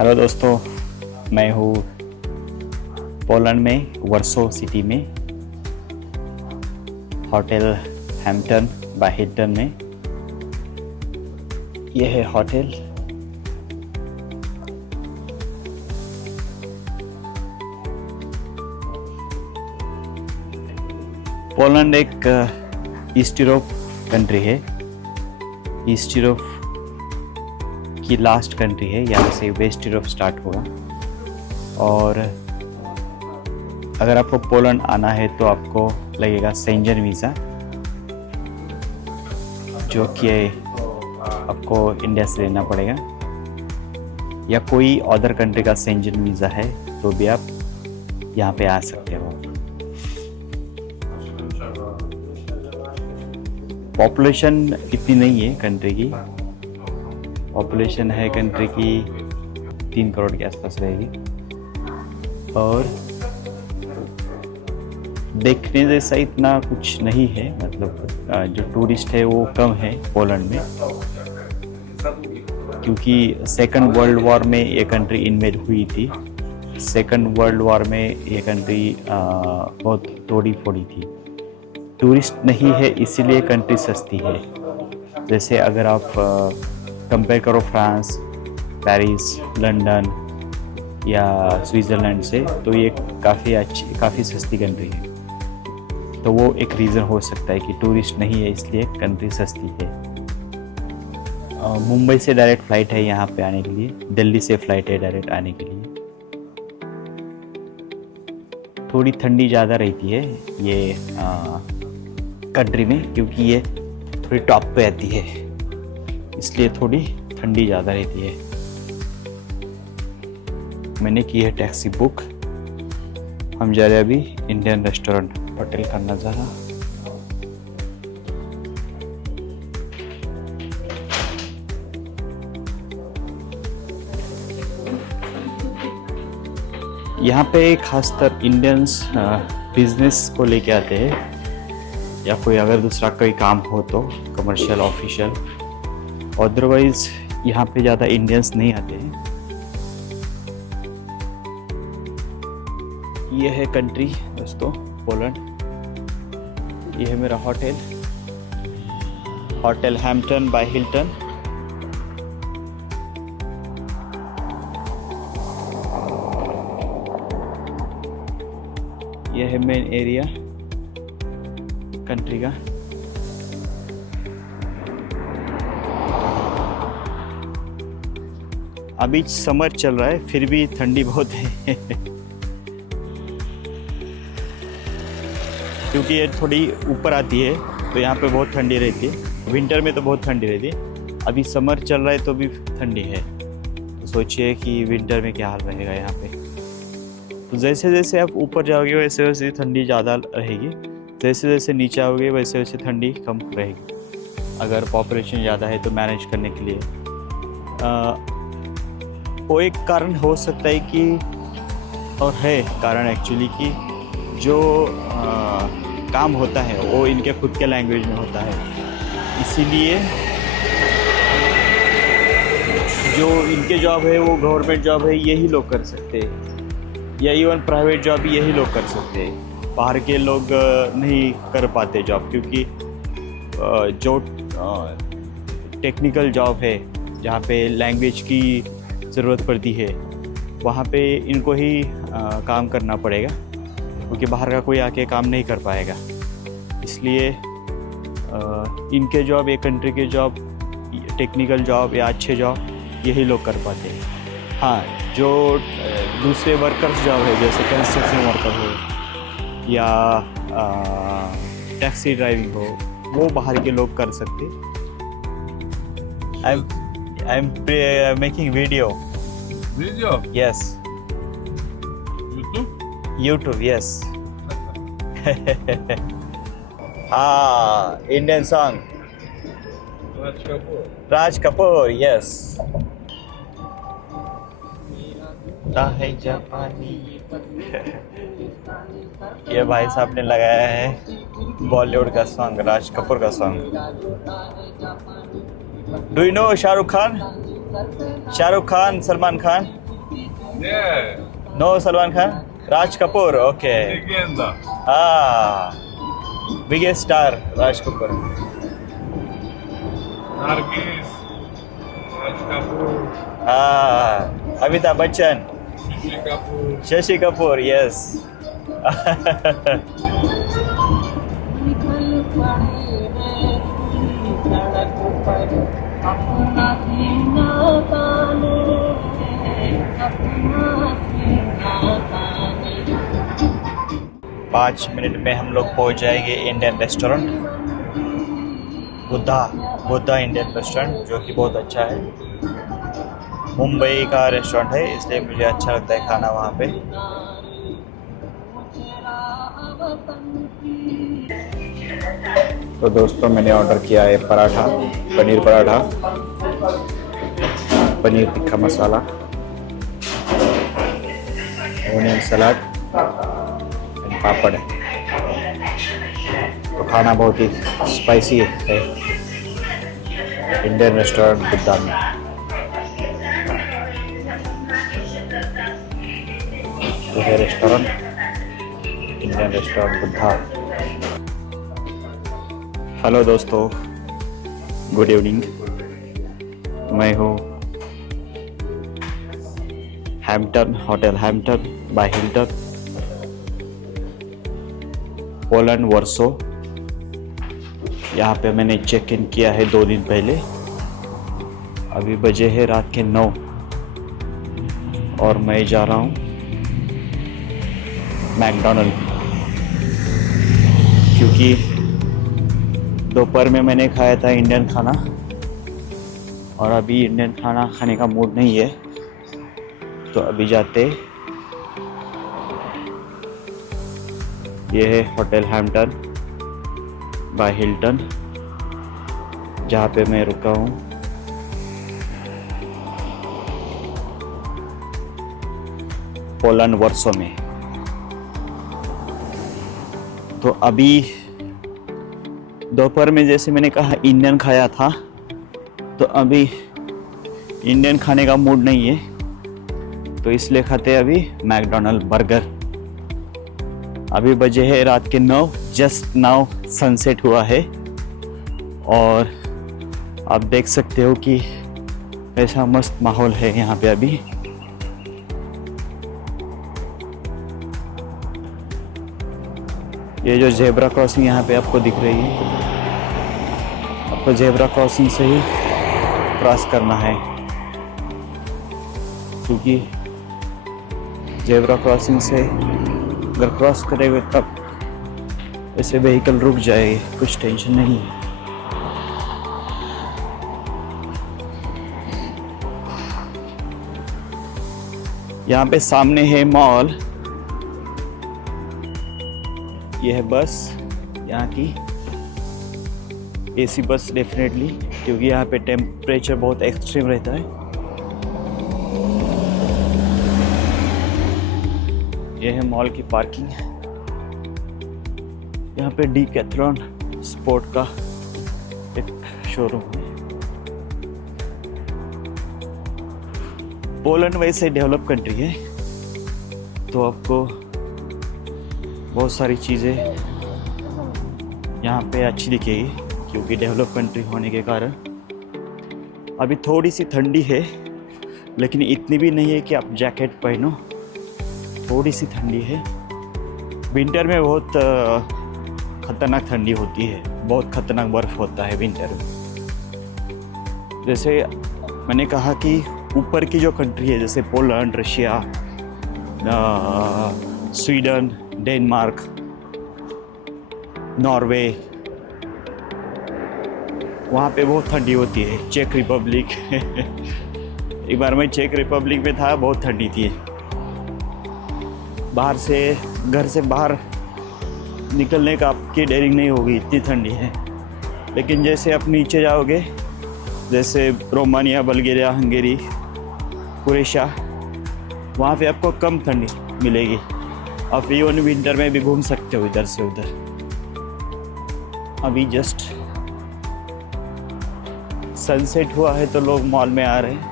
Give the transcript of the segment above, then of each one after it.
Hello दोस्तों, मैं हूँ पोलैंड में वर्सो सिटी में होटल हैम्पटन बाय हिल्टन में। यह है होटल। पोलैंड एक ईस्ट यूरोप कंट्री है। ईस्ट यूरोप की लास्ट कंट्री है, यहाँ से वेस्ट यूरोप स्टार्ट होगा। और अगर आपको पोलैंड आना है तो आपको लगेगा शेंजन वीज़ा, जो कि आपको इंडिया से लेना पड़ेगा, या कोई अदर कंट्री का शेंजन वीज़ा है तो भी आप यहाँ पे आ सकते हो। पॉपुलेशन इतनी नहीं है कंट्री की। पॉपुलेशन है कंट्री की 3 करोड़ के आसपास रहेगी। और देखने जैसा इतना कुछ नहीं है, मतलब जो टूरिस्ट है वो कम है पोलैंड में, क्योंकि सेकंड वर्ल्ड वॉर में ये कंट्री इन्वेड हुई थी। सेकंड वर्ल्ड वॉर में ये कंट्री बहुत तोड़ी फोड़ी थी। टूरिस्ट नहीं है इसीलिए कंट्री सस्ती है। जैसे अगर आप कंपेयर करो फ्रांस, पेरिस, लंदन या स्विट्ज़रलैंड से, तो ये काफ़ी सस्ती कंट्री है। तो वो एक रीज़न हो सकता है कि टूरिस्ट नहीं है इसलिए कंट्री सस्ती है। मुंबई से डायरेक्ट फ़्लाइट है यहाँ पे आने के लिए, दिल्ली से फ़्लाइट है डायरेक्ट आने के लिए। थोड़ी ठंडी ज़्यादा रहती है ये कंट्री में, क्योंकि ये थोड़ी टॉप पे आती है, इसलिए थोड़ी ठंडी ज़्यादा रहती है। मैंने की है टैक्सी बुक। हम जा रहे हैं अभी इंडियन रेस्टोरेंट होटल का नज़ारा। यहाँ पे खासतर इंडियंस बिजनेस को लेके आते हैं, या कोई अगर दूसरा कोई काम हो तो कमर्शियल, ऑफिशियल। अदरवाइज यहाँ पे ज़्यादा इंडियंस नहीं आते हैं। ये है कंट्री दोस्तों, पोलैंड। ये है मेरा hotel, hotel Hampton by Hilton. ये है मेन एरिया कंट्री का। अभी समर चल रहा है, फिर भी ठंडी बहुत है क्योंकि ये थोड़ी ऊपर आती है तो यहाँ पे बहुत ठंडी रहती है। विंटर में तो बहुत ठंडी रहती है। अभी समर चल रहा है तो भी ठंडी है, तो सोचिए कि विंटर में क्या हाल रहेगा यहाँ पे। तो जैसे जैसे आप ऊपर जाओगे वैसे वैसे ठंडी ज़्यादा रहेगी, जैसे जैसे नीचे आओगे वैसे वैसे ठंडी कम रहेगी। अगर पॉपुलेशन ज़्यादा है तो मैनेज करने के लिए वो एक कारण हो सकता है कि, और है कारण एक्चुअली, कि जो काम होता है वो इनके खुद के लैंग्वेज में होता है। इसीलिए जो इनके जॉब है वो गवर्नमेंट जॉब है, यही लोग कर सकते हैं, या इवन प्राइवेट जॉब भी यही लोग कर सकते हैं। बाहर के लोग नहीं कर पाते जॉब, क्योंकि जो टेक्निकल जॉब है जहाँ पे लैंग्वेज की ज़रूरत पड़ती है, वहाँ पे इनको ही काम करना पड़ेगा, क्योंकि बाहर का कोई आके काम नहीं कर पाएगा। इसलिए इनके जॉब, एक कंट्री के जॉब, टेक्निकल जॉब या अच्छे जॉब यही लोग कर पाते हैं। हाँ, जो दूसरे वर्कर्स जॉब है, जैसे कंस्ट्रक्शन वर्कर हो या टैक्सी ड्राइविंग हो, वो बाहर के लोग कर सकते। I am making video. Video? Yes. YouTube? YouTube, yes. Indian song. Raj Kapoor. Raj Kapoor, yes. है जापानी। ये भाई साहब ने लगाया है बॉलीवुड का सॉन्ग, राज कपूर का song. Do you know Shahrukh Khan? Shahrukh Khan, Salman Khan. Yeah. No Salman Khan? Raj Kapoor, okay. Legenda. Ah, biggest star, Raj Kapoor. Nargis. Raj Kapoor. Ah, Amitabh Bachchan, Shashi Kapoor. Shashi Kapoor, yes. निकल पड़े रे सड़क पर अपना सीना ताने अपना सीना ताने 5 मिनट में हम लोग पहुंच जाएंगे Indian restaurant Buddha Indian restaurant, जो कि बहुत अच्छा है। मुंबई का रेस्टोरेंट है, इसलिए मुझे अच्छा लगता है खाना वहाँ पे। तो दोस्तों, मैंने ऑर्डर किया है paratha, paneer paratha, paneer tikka masala, onion salad and papad. तो खाना बहुत ही स्पाइसी है इंडियन रेस्टोरेंट बुद्धा में। तो है restaurant, Indian restaurant Buddha. Hello दोस्तों, गुड इवनिंग। मैं हूँ Hampton, hotel Hampton by Hilton, Poland Warsaw. यहाँ पे मैंने चेक इन किया है 2 दिन पहले। अभी बजे है रात के 9 और मैं जा रहा हूँ मैकडॉनल्ड, क्योंकि दोपहर में मैंने खाया था इंडियन खाना और अभी इंडियन खाना खाने का मूड नहीं है। तो अभी जाते, ये है होटल हैम्पटन बाय हिल्टन, जहाँ पे मैं रुका हूँ। पोलैंड वर्सो में। तो अभी दोपहर में जैसे मैंने कहा इंडियन खाया था, तो अभी इंडियन खाने का मूड नहीं है, तो इसलिए खाते अभी मैकडॉनल्ड बर्गर। अभी बजे है रात के 9, जस्ट नाउ सनसेट हुआ है और आप देख सकते हो कि ऐसा मस्त माहौल है यहाँ पे अभी। ये जो जेब्रा क्रॉसिंग यहाँ पे आपको दिख रही है, आपको जेब्रा क्रॉसिंग से ही क्रॉस करना है, क्योंकि जेब्रा क्रॉसिंग से अगर क्रॉस करेंगे तब ऐसे व्हीकल रुक जाएगी, कुछ टेंशन नहीं है। यहाँ पे सामने है मॉल, ये है बस, यहाँ की एसी बस डेफिनेटली, क्योंकि यहाँ पे टेम्परेचर बहुत एक्सट्रीम रहता है। ये है मॉल की पार्किंग। यहाँ पे डीकैथलॉन स्पोर्ट का एक शोरूम है। पोलैंड वैसे डेवलप कंट्री है, तो आपको बहुत सारी चीज़ें यहाँ पे अच्छी दिखेगी, क्योंकि डेवलप कंट्री होने के कारण। अभी थोड़ी सी ठंडी है, लेकिन इतनी भी नहीं है कि आप जैकेट पहनो, थोड़ी सी ठंडी है। विंटर में बहुत ख़तरनाक ठंडी होती है, बहुत ख़तरनाक बर्फ़ होता है विंटर में। जैसे मैंने कहा कि ऊपर की जो कंट्री है, जैसे Poland, Russia, Sweden, Denmark, Norway, वहाँ पे बहुत ठंडी होती है। चेक रिपब्लिक एक बार मैं चेक रिपब्लिक में था, बहुत ठंडी थी। बाहर से, घर से बाहर निकलने का आपकी डेयरिंग नहीं होगी, इतनी ठंडी है। लेकिन जैसे आप नीचे जाओगे, जैसे रोमानिया, बल्गेरिया, हंगेरी, क्रोएशिया, वहाँ पे आपको कम ठंडी मिलेगी। आप इवन विंटर में भी घूम सकते हो इधर से उधर। अभी जस्ट सनसेट हुआ है, तो लोग मॉल में आ रहे हैं।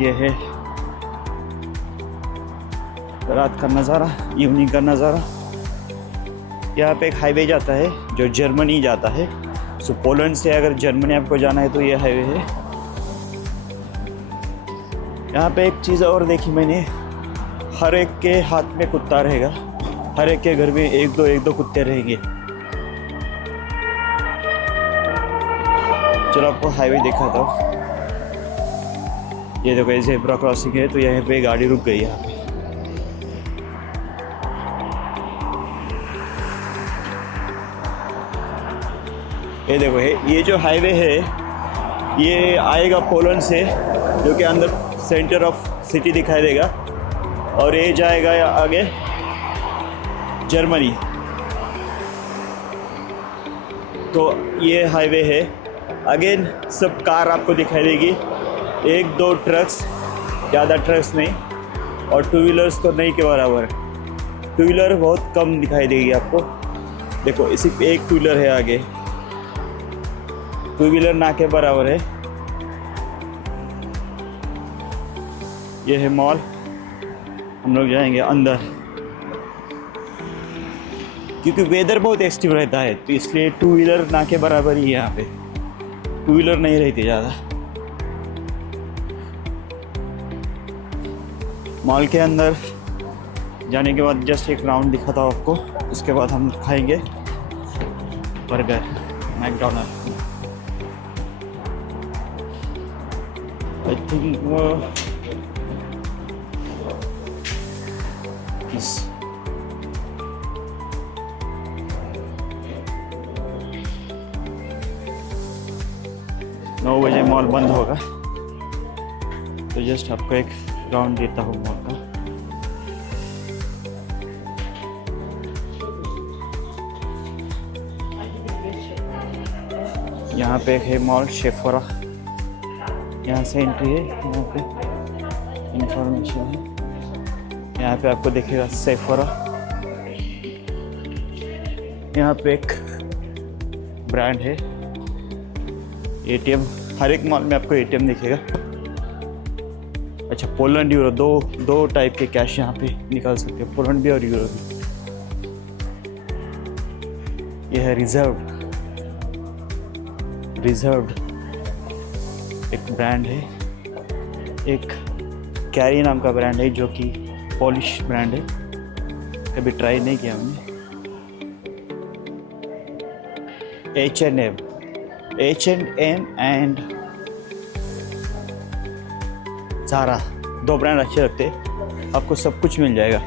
ये है रात का नज़ारा, इवनिंग का नज़ारा। यहाँ पे एक हाईवे जाता है जो जर्मनी जाता है। सो पोलैंड से अगर जर्मनी आपको जाना है तो ये हाईवे है। यहाँ पे एक चीज़ और देखी मैंने, हर एक के हाथ में कुत्ता रहेगा, हर एक के घर में एक दो कुत्ते रहेंगे। चलो आपको हाईवे दिखा था। ये देखो ये ज़ेब्रा क्रॉसिंग है, तो यहाँ पे गाड़ी रुक गई है यहाँ पे। ये देखो ये जो हाईवे है ये आएगा पोलैंड से, जो कि अंदर सेंटर ऑफ सिटी दिखाई देगा, और ये जाएगा आगे जर्मनी। तो ये हाईवे है। अगेन सब कार आपको दिखाई देगी, एक दो ट्रक्स, ज़्यादा ट्रक्स नहीं, और टू व्हीलर्स तो नहीं के बराबर। टू व्हीलर बहुत कम दिखाई देगी आपको। देखो सिर्फ एक टू व्हीलर है आगे, टू व्हीलर ना के बराबर है। ये है मॉल, हम लोग जाएंगे अंदर क्योंकि वेदर बहुत एक्सट्रीम रहता है, तो इसलिए टू व्हीलर ना के बराबर ही है। यहाँ पे टू व्हीलर नहीं रहती ज़्यादा। मॉल के अंदर जाने के बाद जस्ट एक राउंड दिखाता हूँ आपको, उसके बाद हम खाएंगे बर्गर मैकडोनल्ड। आई थिंक वो 9 बजे मॉल बंद होगा, तो जस्ट आपको एक राउंड देता हूँ मॉल का। यहाँ पे एक है मॉल शेफोरा, यहाँ से एंट्री है। यहाँ पे इंफॉर्मेशन है, यहाँ पे आपको दिखेगा सेफोरा। यहाँ पे एक ब्रांड है। एटीएम, हर एक मॉल में आपको एटीएम दिखेगा। अच्छा, पोलैंड यूरो, दो टाइप के कैश यहाँ पे निकाल सकते हो, पोलैंड भी और यूरो भी। यह है रिजर्व्ड एक ब्रांड है। एक कैरी नाम का ब्रांड है जो कि पॉलिश ब्रांड है, कभी ट्राई नहीं किया हमने। H&M एंड ज़ारा, 2 ब्रांड अच्छे लगते हैं। आपको सब कुछ मिल जाएगा,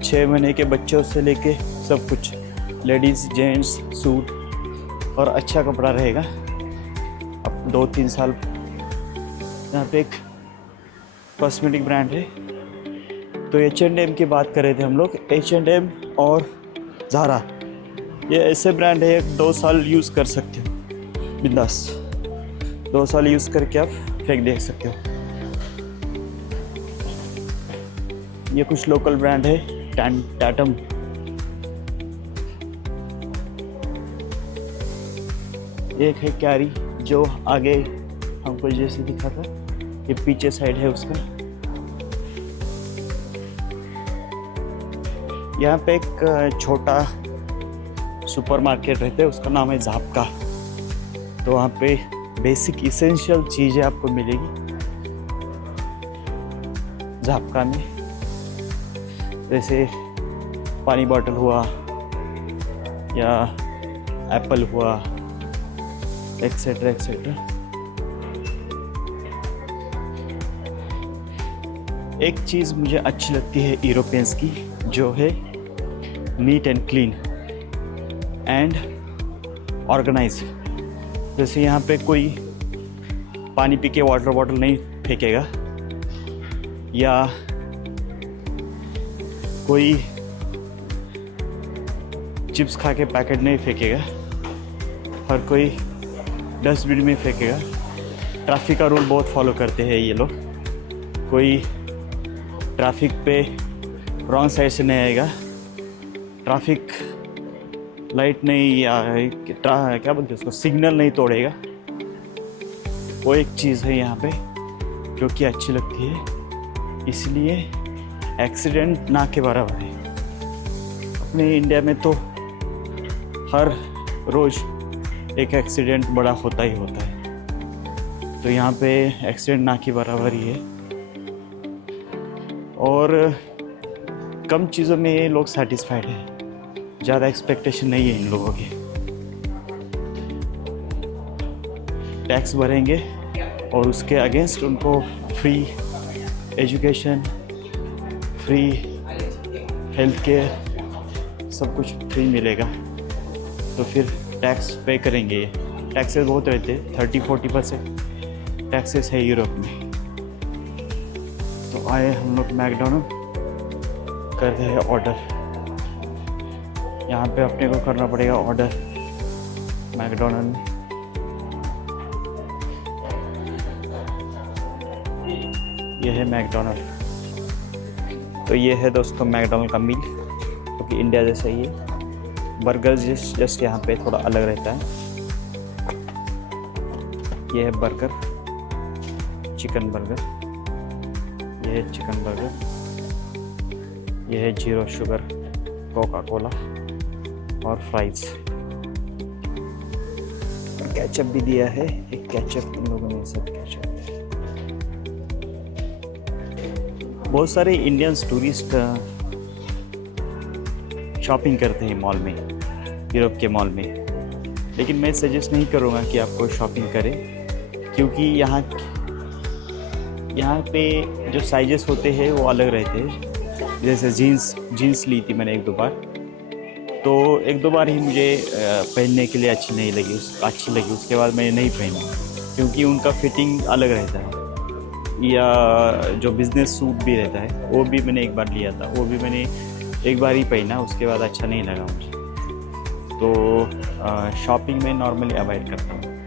6 महीने के बच्चों से लेके सब कुछ, लेडीज़ जेंट्स सूट, और अच्छा कपड़ा रहेगा। अब 2-3 साल। यहाँ पे एक कॉस्मेटिक ब्रांड है। तो H&M की बात कर रहे थे हम लोग। H&M और ज़ारा ये ऐसे ब्रांड है, 2 साल यूज़ कर सकते हो बिंदास। 2 साल यूज़ करके आप फेंक दे सकते हो। ये कुछ लोकल ब्रांड है, टाटम। एक है कैरी जो आगे हमको जैसे दिखा था, ये पीछे साइड है उसका। यहाँ पे एक छोटा सुपरमार्केट रहता है, उसका नाम है झापका। तो वहाँ पे बेसिक इसेंशियल चीज़ें आपको मिलेगी झापका में, जैसे पानी बॉटल हुआ या एप्पल हुआ, एक्सेट्रा एक्सेट्रा। एक चीज़ मुझे अच्छी लगती है यूरोपियंस की, जो है neat and clean and organise. जैसे यहाँ पे कोई पानी पी के वाटर बॉटल नहीं फेंकेगा, या कोई चिप्स खा के पैकेट नहीं फेंकेगा, हर कोई डस्टबिन में फेंकेगा। ट्रैफिक का रूल बहुत फॉलो करते हैं ये लोग। कोई ट्रैफिक पे रॉन्ग साइड से नहीं आएगा, ट्रैफिक लाइट नहीं, या क्या बोलते हैं उसको, सिग्नल नहीं तोड़ेगा। वो एक चीज़ है यहाँ पे जो कि अच्छी लगती है। इसलिए एक्सीडेंट ना के बराबर है। अपने इंडिया में तो हर रोज़ एक एक्सीडेंट बड़ा होता ही होता है, तो यहाँ पे एक्सीडेंट ना के बराबर ही है। और कम चीज़ों में ये लोग सेटिस्फाइड है, ज़्यादा एक्सपेक्टेशन नहीं है इन लोगों की। टैक्स भरेंगे और उसके अगेंस्ट उनको free education, free health care, सब कुछ फ्री मिलेगा, तो फिर टैक्स पे करेंगे। टैक्सेस बहुत रहते, 30-40% टैक्सेस है यूरोप में। तो आए हम लोग मैकडोनल्ड, करते हैं ऑर्डर। यहाँ पे अपने को करना पड़ेगा ऑर्डर मैकडोनल्ड में। ये है मैकडोनल्ड। तो ये है दोस्तों मैकडोनल्ड का मील, क्योंकि इंडिया जैसा ही है। बर्गर जस्ट यहाँ पे थोड़ा अलग रहता है। ये है बर्गर, चिकन बर्गर, ये है चिकन बर्गर, ये है 0 शुगर कोका कोला और फ्राइज। केचप भी दिया है, एक केचप इन लोगों ने सब केचप। बहुत सारे इंडियंस टूरिस्ट शॉपिंग करते हैं मॉल में, यूरोप के मॉल में, लेकिन मैं सजेस्ट नहीं करूँगा कि आपको शॉपिंग करें, क्योंकि यहाँ पे जो साइजेस होते हैं वो अलग रहते हैं। जैसे जीन्स ली थी मैंने 1-2 बार, तो 1-2 बार ही मुझे पहनने के लिए अच्छी लगी, उसके बाद मैंने नहीं पहनी, क्योंकि उनका फिटिंग अलग रहता है। या जो बिज़नेस सूट भी रहता है वो भी मैंने एक बार लिया था, वो भी मैंने एक बार ही पहना, उसके बाद अच्छा नहीं लगा मुझे। तो शॉपिंग में नॉर्मली अवॉइड करता हूँ।